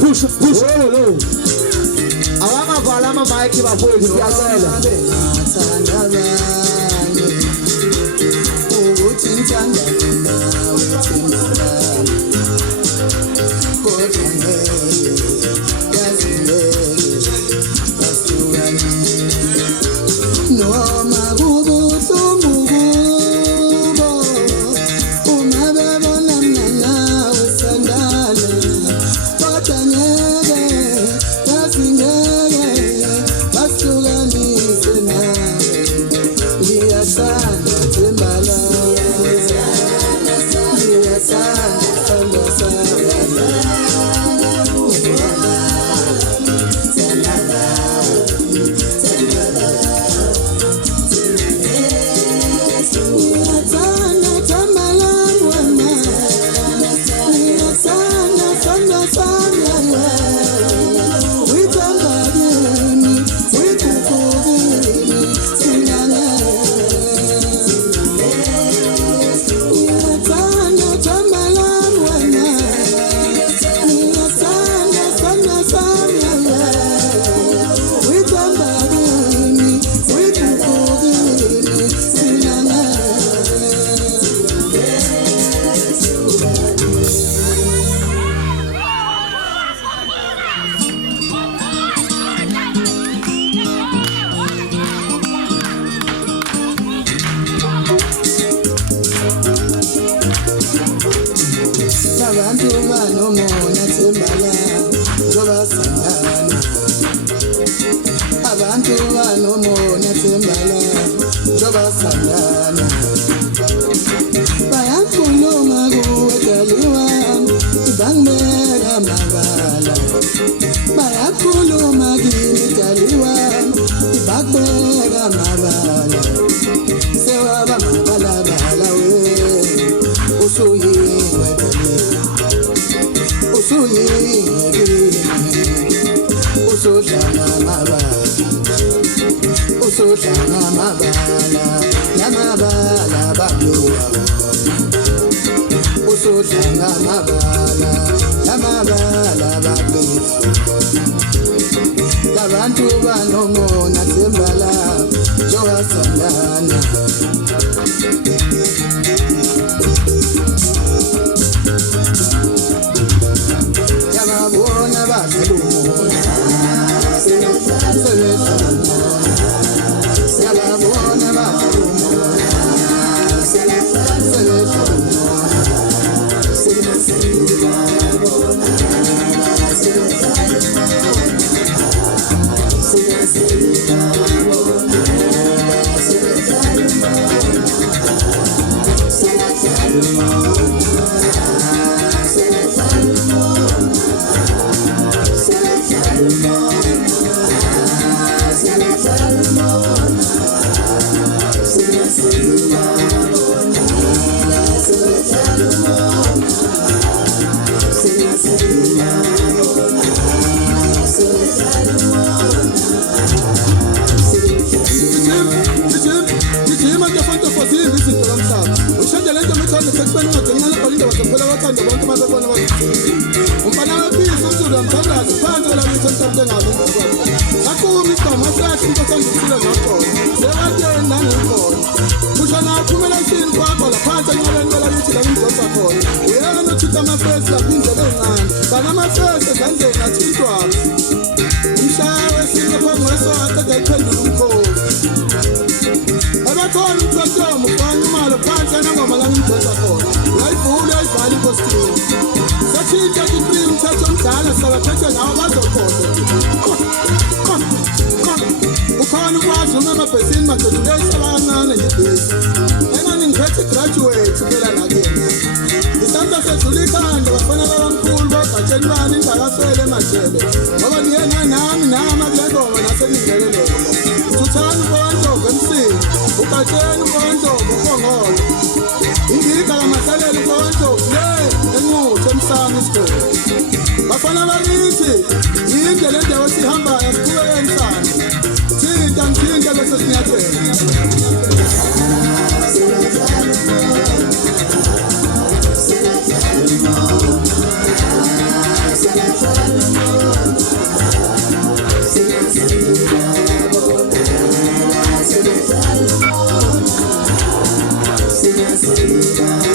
Push. Avangavala amamayithi bafowethu siyacela. Ukuthi ngithanda nawe thina. Kodwa ngeke yazi ngeke basuka noma kubuhlungu kubo uma bebona mina nawe sandala. Umfana wephiso umzulu wamthandaza phansi kwalabo ithemba ngabo. Akumi igama ngiphatha ngithule noxolo sekateni nangikhona kusho naphumela isini kwakho laphansi enqabeni kwela lithi la ngidonsa khona uyena uthitha amafesi laphindlela encane kana amafesi ezandleni athintwaphi umshawe sinye phongweso aqeda iphendula umkhosi abakhona umthotomo ufana imali phansi enangoma la ngidonsa khona uyayivula uyayivala ikostini sathinta kiphi umthetho omdala sabaphethe nawo bazokhoza ukhona ukwazi uma amabhesini madodulesi abancane ngibhesi engani ngiphethe graduate phela nakena isandla sedlula ikhanda bafana babamkhulu bogatsheni bani ingakafele emajele ngoba niyena nami kule ngoma naseningeleleko thuthani ukontovu emsini ugatsheni ukontovu ufongolo ingiga kamasalela ukontovu le enquthe emsamo isigodi bafana bakithi yinde le ndawo sihambayo siqhubeke emsamo thinta bese sinyathela Sing